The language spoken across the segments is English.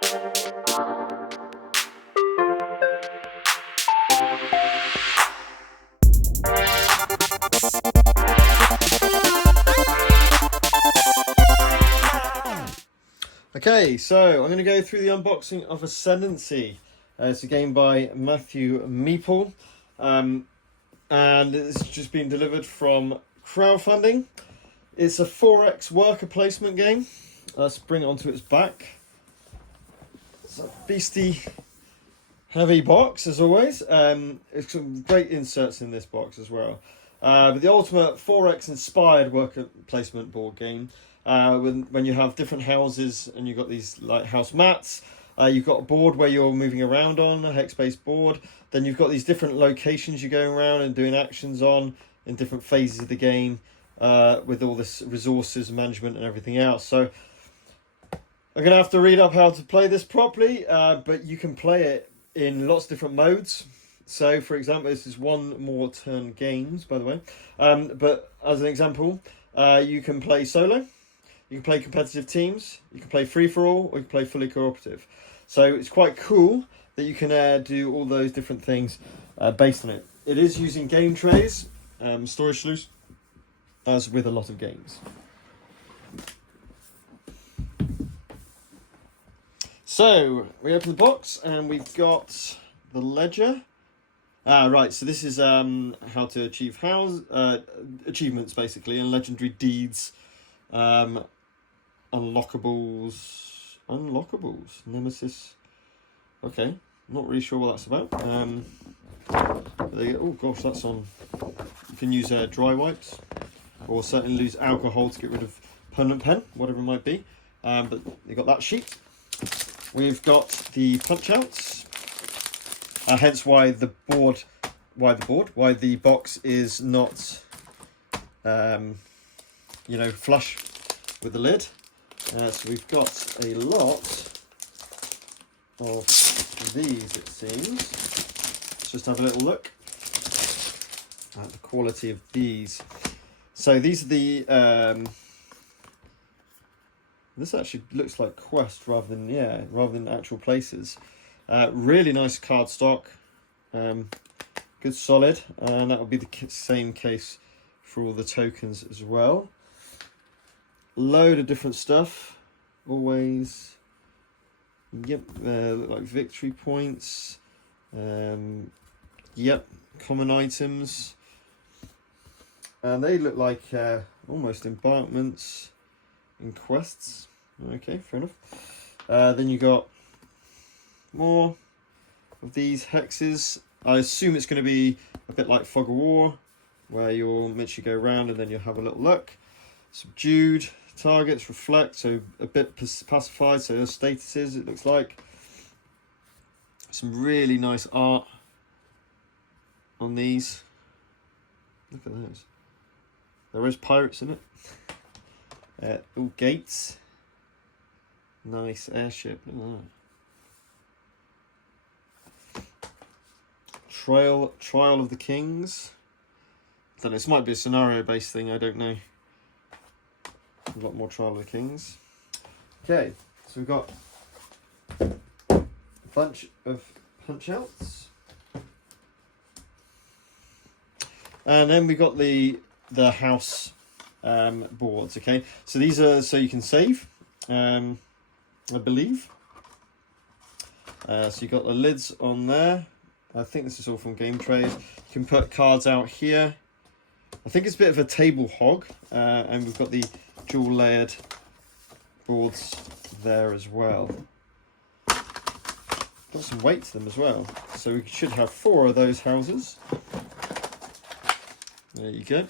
Okay, so I'm going to go through the unboxing of Ascendency. It's a game by Matthew Meeple, and it's just been delivered from crowdfunding. It's a 4X worker placement game. Let's bring it onto its back. It's a beastie heavy box as always. It's some great inserts in this box as well. But the ultimate 4X inspired worker placement board game. When you have different houses and you've got these like house mats, you've got a board where you're moving around on, a hex-based board. Then you've got these different locations you're going around and doing actions on in different phases of the game, with all this resources management and everything else. So I'm going to have to read up how to play this properly, but you can play it in lots of different modes. So for example, this is one more turn games, by the way. But as an example, you can play solo. You can play competitive teams, you can play free-for-all, or you can play fully cooperative. So it's quite cool that you can do all those different things based on it. It is using game trays, storage solution, as with a lot of games. So we open the box and we've got the ledger. Right, so this is how to achieve achievements basically, and legendary deeds. Unlockables, nemesis. Okay, not really sure what that's about. Oh gosh, that's on. You can use dry wipes, or certainly use alcohol to get rid of permanent pen, whatever it might be. But you got that sheet. We've got the punch outs. Hence why the box is not, flush with the lid. So we've got a lot of these, it seems. Let's just have a little look at the quality of these. So these are the, this actually looks like Quest rather than actual places. Really nice card stock, good solid, and that will be the same case for all the tokens as well. Load of different stuff, always. Yep, look like victory points. Yep, common items, and they look like almost embankments in quests. Okay, fair enough. Then you got more of these hexes. I assume it's going to be a bit like Fog of War, where you'll literally go around and then you'll have a little look. Subdued targets, reflect, so a bit pacified, so there's statuses, it looks like. Some really nice art on these. Look at those. There is pirates in it. All gates. Nice airship. Look at that. Trial of the Kings. I don't know, this might be a scenario based thing, I don't know. A lot more Trial of the Kings. Okay, so we've got a bunch of punch outs. And then we've got the house boards, okay? So these are so you can save, I believe. So you've got the lids on there. I think this is all from game trays. You can put cards out here. I think it's a bit of a table hog, and we've got the dual layered boards there as well. Got some weight to them as well, so we should have 4 of those houses. There you go.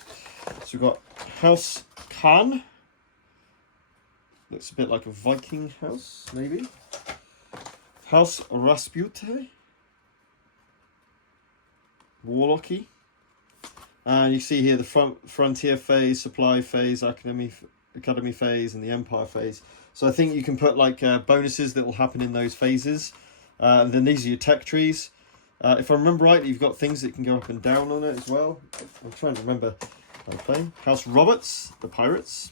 So we've got House Khan. Looks a bit like a Viking house, maybe. House Raspute. Warlocky. And you see here the frontier phase, supply phase, academy phase, and the empire phase. So I think you can put like bonuses that will happen in those phases. And then these are your tech trees. If I remember right, you've got things that can go up and down on it as well. I'm trying to remember how to play. House Roberts, the pirates.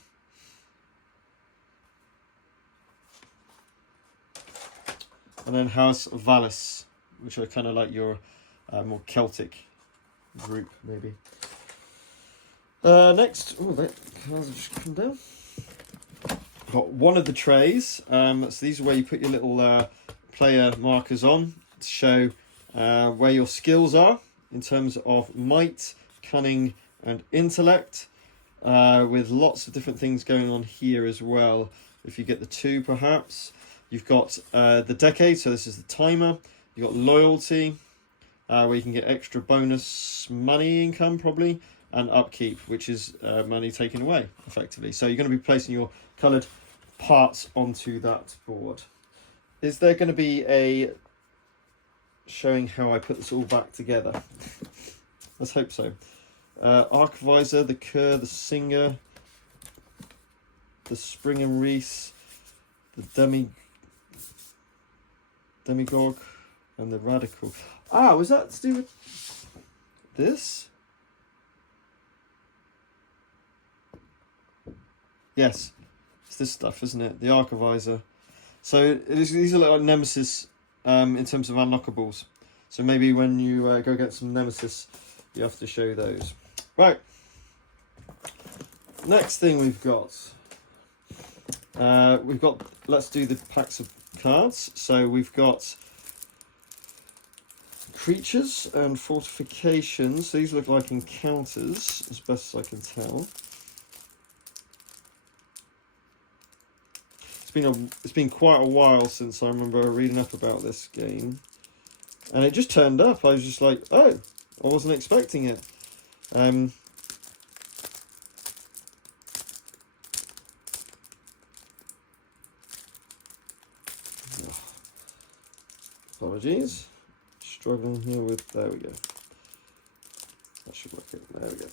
And then House Valis, which are kind of like your more Celtic group, maybe. Next, oh, that cards have just come down. Got one of the trays. So these are where you put your little player markers on to show where your skills are in terms of might, cunning, and intellect, with lots of different things going on here as well. If you get the 2, perhaps. You've got the decade, so this is the timer. You've got loyalty, where you can get extra bonus money income, probably, and upkeep, which is money taken away, effectively. So you're going to be placing your coloured parts onto that board. Is there going to be a showing how I put this all back together? Let's hope so. Archvisor, the Cur, the Singer, the Spring and Reese, the Demagogue, and the Radical. Ah, was that to do with this? Yes, it's this stuff, isn't it? The Archvisor. So these are like Nemesis in terms of unlockables. So maybe when you go get some Nemesis, you have to show those. Right. Next thing we've got, let's do the packs of cards. So we've got creatures and fortifications. These look like encounters, as best as I can tell. It's been quite a while since I remember reading up about this game, and it just turned up. I was just like, oh, I wasn't expecting it. Apologies, struggling here with. There we go. That should work. There we go.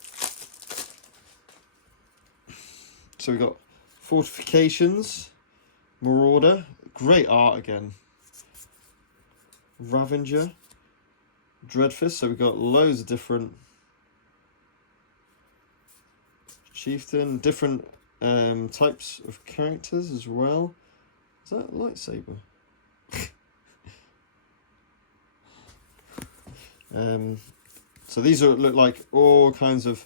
So we got fortifications. Marauder, great art again. Ravenger, Dreadfist, so we've got loads of different chieftain, different types of characters as well. Is that a lightsaber? So these look like all kinds of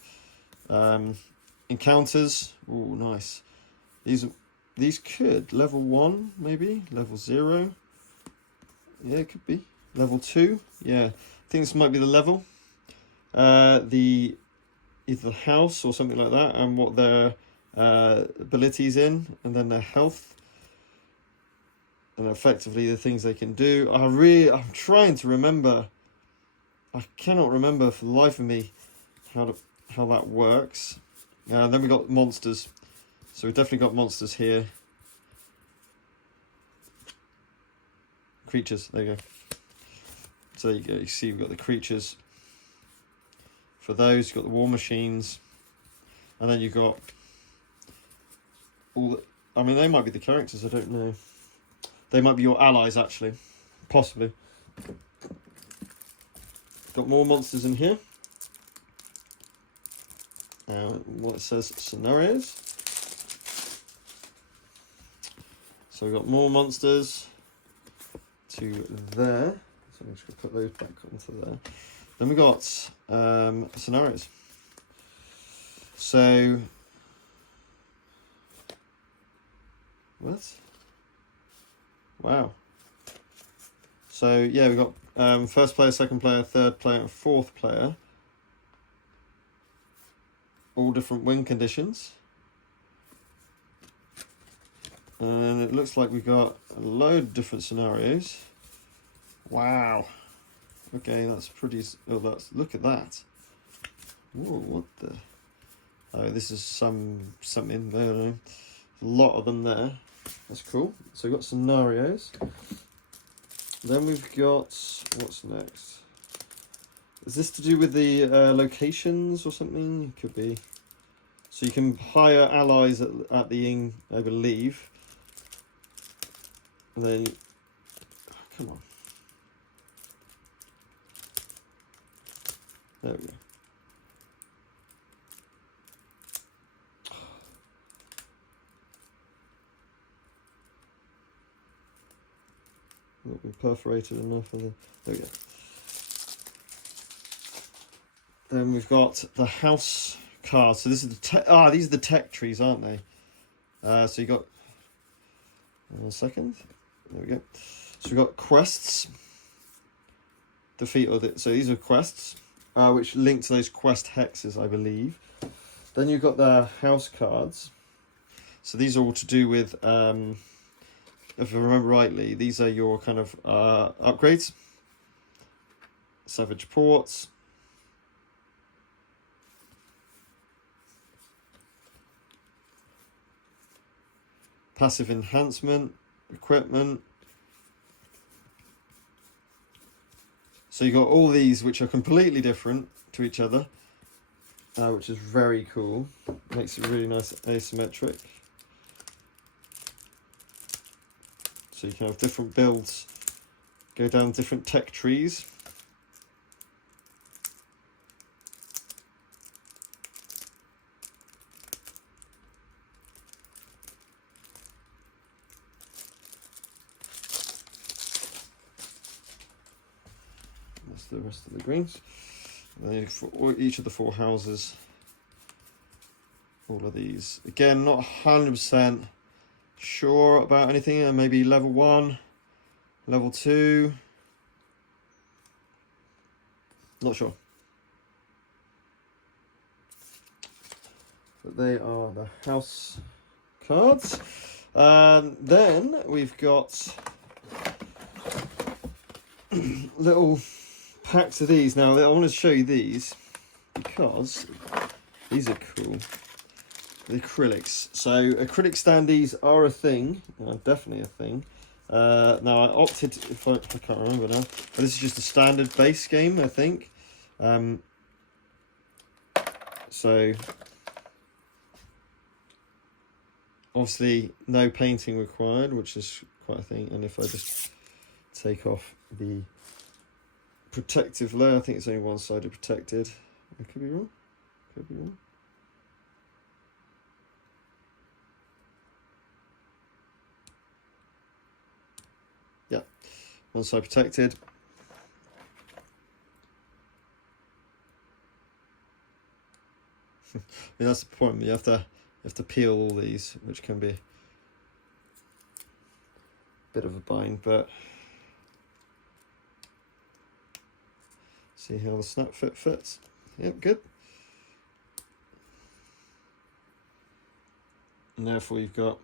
encounters. Oh, nice. These could, level 1 maybe, level 0, yeah, it could be, level 2, yeah, I think this might be the level, either the house or something like that, and what their abilities in, and then their health, and effectively the things they can do. I'm trying to remember, I cannot remember for the life of me how that works. Then we got monsters. So we've definitely got monsters here. Creatures, there you go. So there you go, you see we've got the creatures. For those, you've got the war machines. And then you've got all the, I mean, they might be the characters, I don't know. They might be your allies, actually. Possibly. Got more monsters in here. What it says, scenarios. So we've got more monsters to there. So I'm just going to put those back onto there. Then we got scenarios. So, what? Wow. So yeah, we've got first player, second player, third player, and fourth player. All different win conditions. And it looks like we've got a load of different scenarios. Wow. Okay, that's pretty. Oh, look at that. Whoa, what the? Oh, this is something there. A lot of them there. That's cool. So we've got scenarios. Then we've got, what's next? Is this to do with the locations or something? It could be. So you can hire allies at the inn, I believe. And then, come on. There we go. Not been perforated enough. There we go. Then we've got the house cards. So this is the these are the tech trees, aren't they? So you got 1 second. There we go. So we've got quests. Defeat all so these are quests, which link to those quest hexes, I believe. Then you've got the house cards. So these are all to do with, if I remember rightly, these are your kind of upgrades. Savage ports. Passive enhancement, equipment. So you got all these which are completely different to each other, which is very cool. Makes it really nice asymmetric. So you can have different builds, go down different tech trees. That's the rest of the greens. And then for each of the 4 houses, all of these. Again, not 100% sure about anything. Maybe level 1, level 2. Not sure. But they are the house cards. Then we've got little packs of these. Now I want to show you these because these are cool. The acrylics. So acrylic standees are a thing, definitely a thing. Now I opted, if I can't remember now, but this is just a standard base game, I think. So obviously no painting required, which is quite a thing. And if I just take off the protective layer, I think it's only one-sided protected. I could be wrong. Could be wrong. Yeah, one side protected. I mean, that's the point. You have to peel all these, which can be a bit of a bind, but see how the snap fit fits. Yep, good. And therefore you've got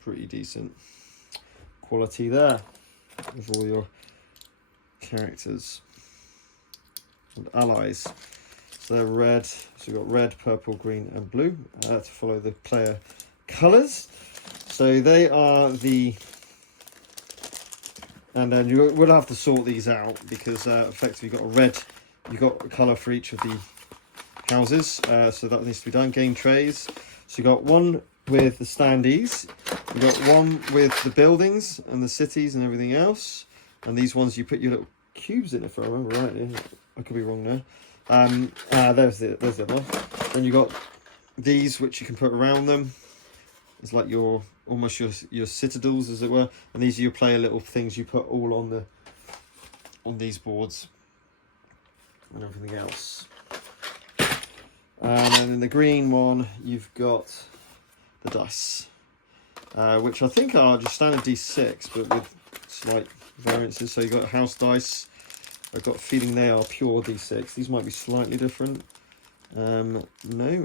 pretty decent quality there with all your characters and allies. So they're red, so you've got red, purple, green and blue to follow the player colours. So they are the, and then you will have to sort these out because effectively you've got a red, you've got a colour for each of the houses, so that needs to be done. Game trays, so you got one with the standees, you got one with the buildings and the cities and everything else, and these ones you put your little cubes in, if I remember rightly. I could be wrong there. There's the other one. Then you got these which you can put around them. It's like your almost your citadels, as it were, and these are your player little things you put all on these boards and everything else. And then in the green one you've got the dice, which I think are just standard D6 but with slight variances. So you've got house dice. I've got a feeling they are pure D6. These might be slightly different. No,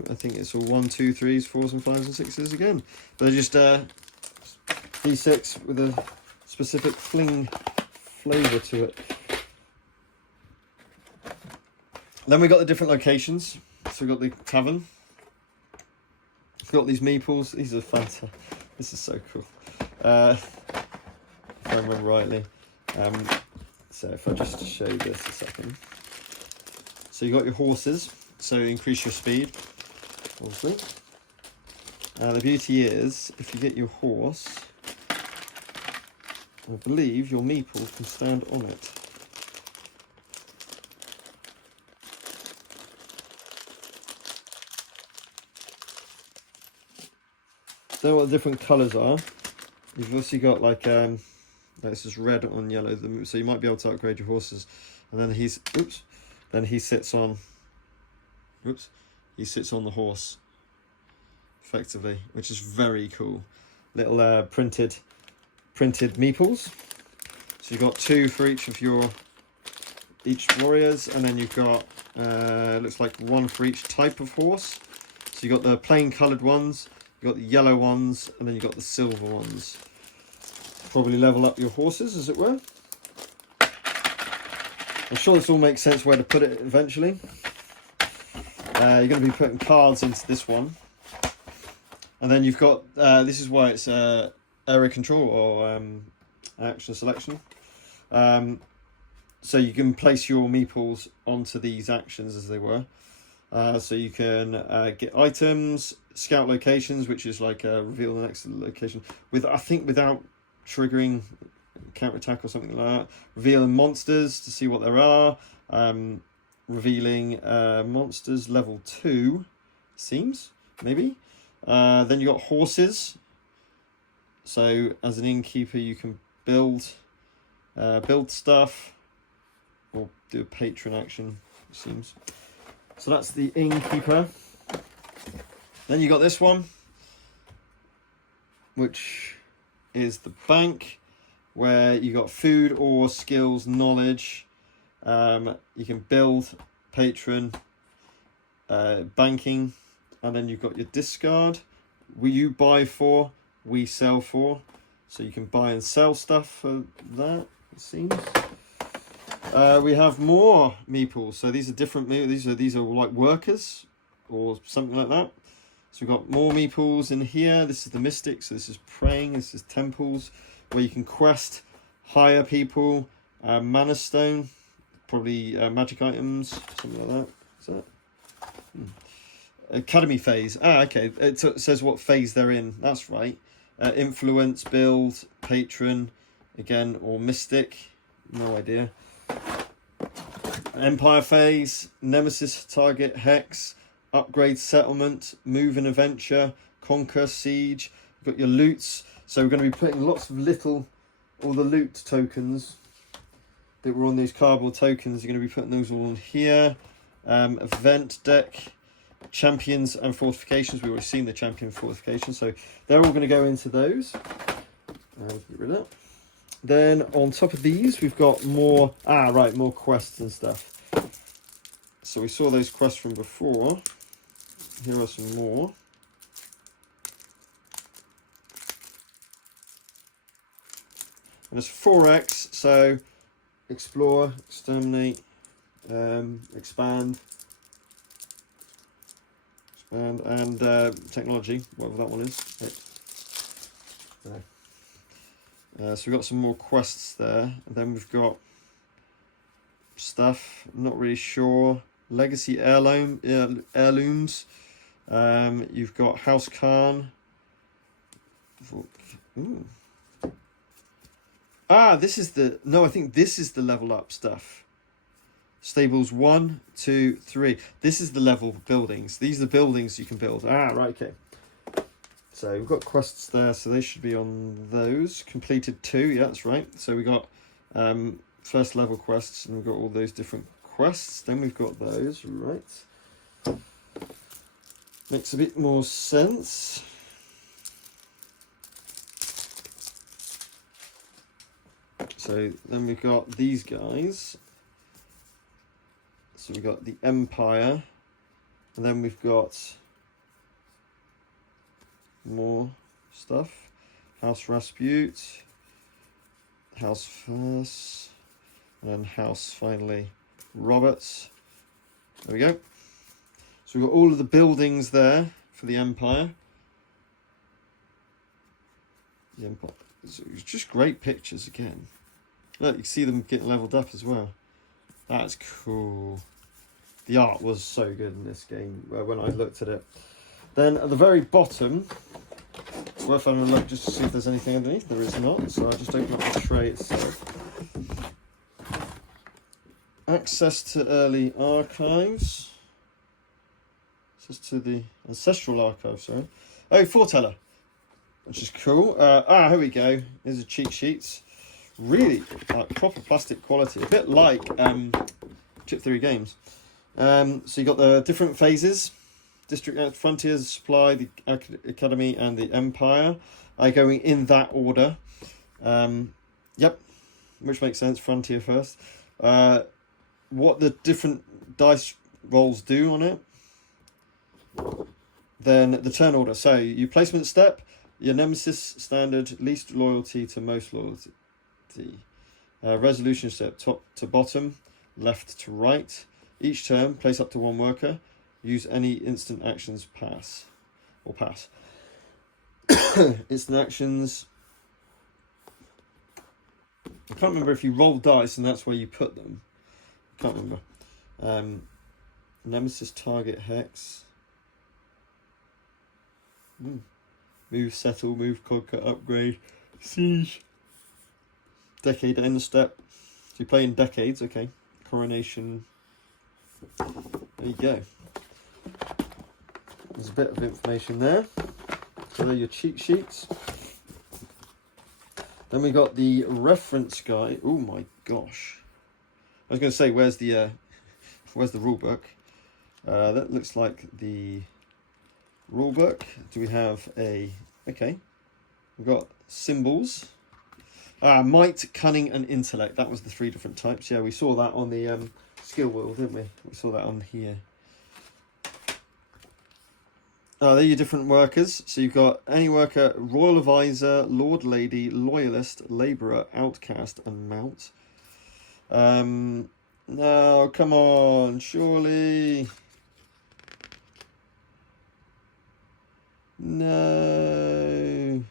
I think it's all 1, 2, 3s, 4s and 5s and 6s again. They're just D6 with a specific fling flavour to it. Then we got the different locations. So we got the tavern. We've got these meeples. These are fantastic. This is so cool. If I remember rightly. So if I just show you this a second. So you got your horses. So increase your speed, obviously. The beauty is, if you get your horse, I believe your meeple can stand on it. Don't know what the different colours are. You've also got like this is red on yellow, so you might be able to upgrade your horses. And then he sits on the horse effectively, which is very cool. Little printed meeples. So you've got 2 for each warriors, and then you've got looks like 1 for each type of horse. So you've got the plain coloured ones, you've got the yellow ones, and then you've got the silver ones. Probably level up your horses, as it were. I'm sure this all makes sense where to put it eventually. You're going to be putting cards into this one. And then you've got, this is why it's area control or action selection. So you can place your meeples onto these actions, as they were. So you can get items, scout locations, which is like reveal the next location, without triggering counter-attack or something like that. Revealing monsters to see what there are. Revealing monsters level 2, seems, maybe. Then you got horses. So as an innkeeper, you can build stuff, or do a patron action, it seems. So that's the innkeeper. Then you got this one, which is the bank, where you got food or skills, knowledge. You can build, patron, banking, and then you've got your discard. You buy for, we sell for. So you can buy and sell stuff for that, it seems. We have more meeples. So these are different. These are like workers or something like that. So we've got more meeples in here. This is the mystic. So this is praying. This is temples, where you can quest, hire people, mana stone, probably magic items, something like that. Is that? Academy phase. Okay. It says what phase they're in. That's right. Influence, build, patron, again, or mystic. No idea. Empire phase, nemesis, target, hex, upgrade, settlement, move and adventure, conquer, siege. You've got your loots. So we're going to be putting lots of all the loot tokens that were on these cardboard tokens. You're going to be putting those all on here. Event deck, champions and fortifications. We've already seen the champion fortifications, so they're all going to go into those. Get rid of that. Then on top of these, we've got more quests and stuff. So we saw those quests from before. Here are some more. And it's 4x, so explore, exterminate, expand, and technology, whatever that one is. So we've got some more quests there, and then we've got stuff, I'm not really sure. Legacy heirlooms. You've got House Khan. Ooh. I think this is the level up stuff. Stables 1, 2, 3. This is the level buildings. These are the buildings you can build. Right, okay. So we've got quests there, so they should be on those. Completed 2, yeah, that's right. So we got first level quests, and we've got all those different quests. Then we've got those, right. Makes a bit more sense. So then we've got these guys. So we've got the Empire, and then we've got more stuff. House Rasputin, House First, and then House finally Roberts. There we go. So we've got all of the buildings there for the Empire. The Empire. It's just great pictures again. Look, you can see them getting leveled up as well. That's cool. The art was so good in this game when I looked at it. Then at the very bottom, it's worth having a look just to see if there's anything underneath. There is not, so I just open up the tray itself. Access to early archives. Access to the ancestral archive, sorry. Oh, foreteller. which is cool. Here we go. Here's the cheat sheets. Really like proper plastic quality, a bit like Chip Theory Games. So you got the different phases: District, Frontiers, Supply, the Academy, and the Empire. Going in that order. Yep, which makes sense. Frontier first. What the different dice rolls do on it. Then the turn order. So you placement step, your nemesis standard, least loyalty to most loyalty. Resolution step, top to bottom, left to right. Each turn, place up to one worker. Use any instant actions pass. Instant actions. I can't remember if you roll dice and that's where you put them. Can't remember. Nemesis target hex. Move, settle, move, cut, upgrade, siege. Decade end step. So you play in decades, okay. Coronation. There you go. There's a bit of information there. So they're your cheat sheets. Then we got the reference guide. Oh my gosh. I was going to say, where's the rule book? That looks like the rule book. Do we have a... Okay. We've got symbols. Might, cunning, and intellect. That was the 3 different types. Yeah, we saw that on the skill wheel, didn't we? We saw that on here. They're your different workers. So you've got any worker, royal advisor, lord, lady, loyalist, labourer, outcast, and mount. No, come on, surely. No.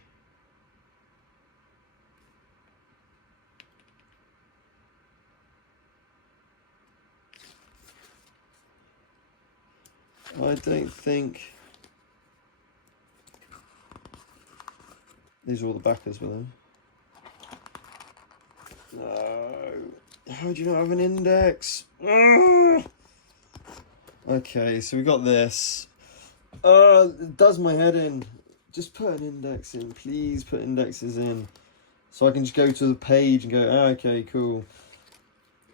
I don't think these are all the backers, were they? No. How do you not have an index? Ugh! Okay, so we got this. It does my head in. Just put an index in. Please put indexes in. So I can just go to the page and go, okay, cool.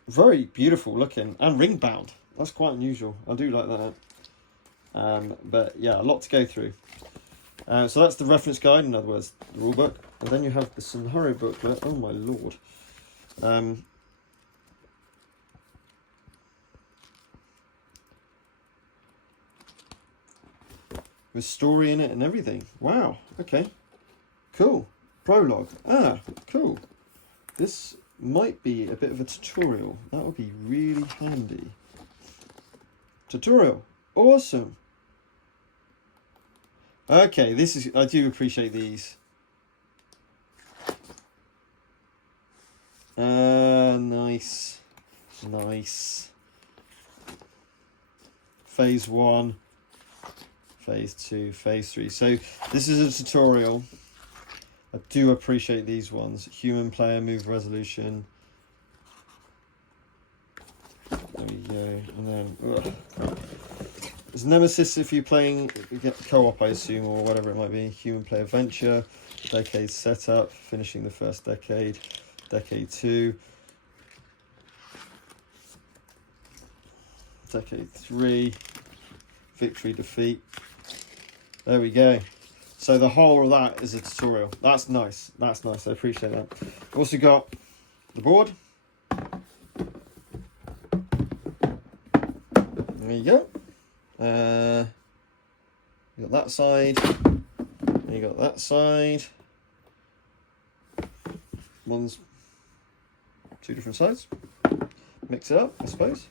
Very beautiful looking. And ring bound. That's quite unusual. I do like that. But yeah, a lot to go through. So that's the reference guide, in other words, the rule book. And then you have the scenario booklet. Oh my lord. With story in it and everything. Wow. Okay. Cool. Prologue. Cool. This might be a bit of a tutorial. That would be really handy. Tutorial. Awesome. Okay, this is... I do appreciate these. Nice. Nice. Phase 1. Phase 2. Phase 3. So, this is a tutorial. I do appreciate these ones. Human player, move resolution. There we go. And then... There's Nemesis if you're playing co-op, I assume, or whatever it might be. Human player venture, decade setup, finishing the first decade, decade 2, decade 3, victory, defeat. There we go. So the whole of that is a tutorial. That's nice. That's nice. I appreciate that. Also got the board. There you go. You got that side, and you got that side. One's 2 different sides. Mix it up, I suppose.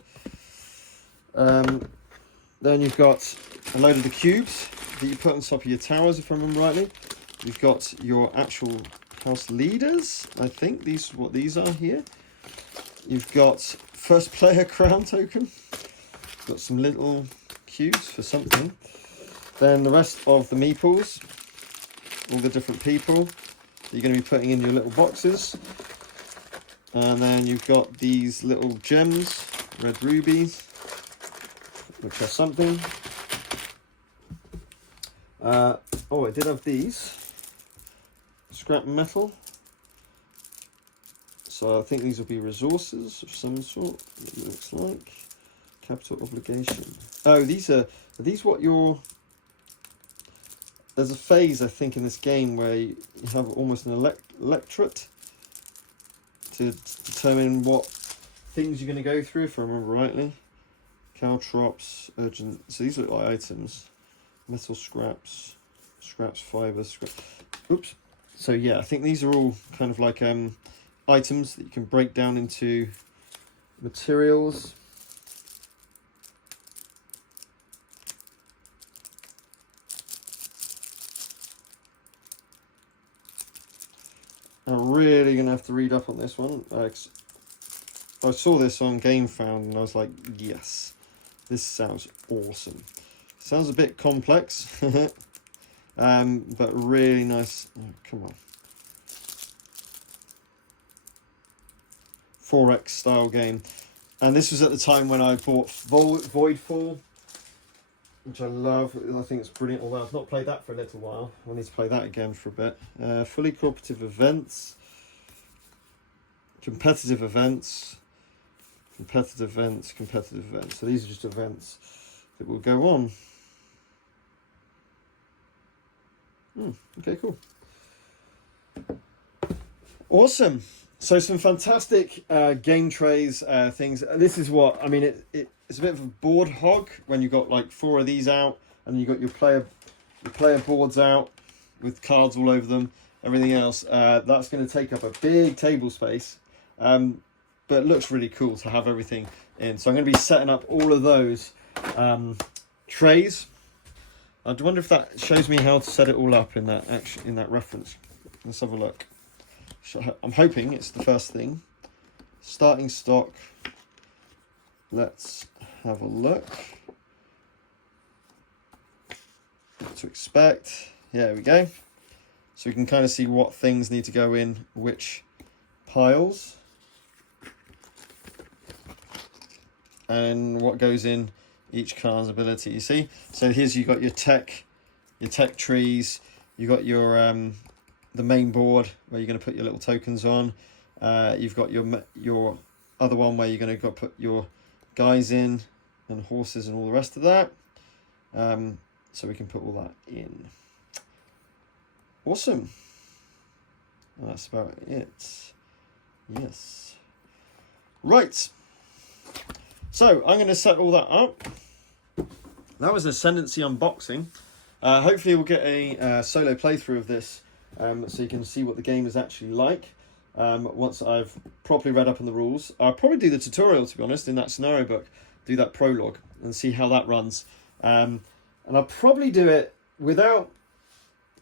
Then you've got a load of the cubes that you put on top of your towers, if I remember rightly. You've got your actual house leaders. I think these are what these are here. You've got first player crown token. Got some little cubes for something. Then the rest of the meeples, all the different people that you're going to be putting in your little boxes. And then you've got these little gems, red rubies, which are something. Oh, I did have these. scrap metal. So I think these will be resources of some sort, it looks like. Capital obligation. Oh, are these what your... There's a phase, I think, in this game where you have almost an electorate to determine what things you're going to go through, if I remember rightly. Caltrops, urgent... So these look like items. Metal scraps, fibres, oops. So yeah, I think these are all kind of like items that you can break down into materials. I'm really going to have to read up on this one. I saw this on GameFound and I was like, yes, this sounds awesome. Sounds a bit complex, but really nice. Oh, come on. 4X style game. And this was at the time when I bought Voidfall, which I love. I think it's brilliant, although I've not played that for a little while. I need to play that again for a bit. Fully cooperative events, competitive events, competitive events, competitive events. So these are just events that will go on. Okay, cool. Awesome. So some fantastic game trays things. This is what, I mean, it's a bit of a board hog when you've got like 4 of these out and you've got your player boards out with cards all over them, everything else. That's going to take up a big table space, but it looks really cool to have everything in. So I'm going to be setting up all of those trays. I wonder if that shows me how to set it all up in that reference. Let's have a look. I'm hoping it's the first thing. Starting stock. Let's have a look. What to expect. Yeah, there we go. So we can kind of see what things need to go in which piles. And what goes in each card's ability, you see. So here's, you got your tech trees, you got your the main board where you're going to put your little tokens on. You've got your other one where you're going to go put your guys in and horses and all the rest of that. So we can put all that in. Awesome. And that's about it. Yes. Right. So I'm going to set all that up. That was an Ascendency unboxing. Hopefully we'll get a solo playthrough of this so you can see what the game is actually like. Once I've properly read up on the rules. I'll probably do the tutorial, to be honest, in that scenario book. Do that prologue and see how that runs. And I'll probably do it without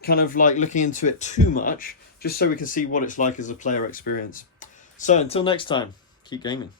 kind of like looking into it too much, just so we can see what it's like as a player experience. So until next time, keep gaming.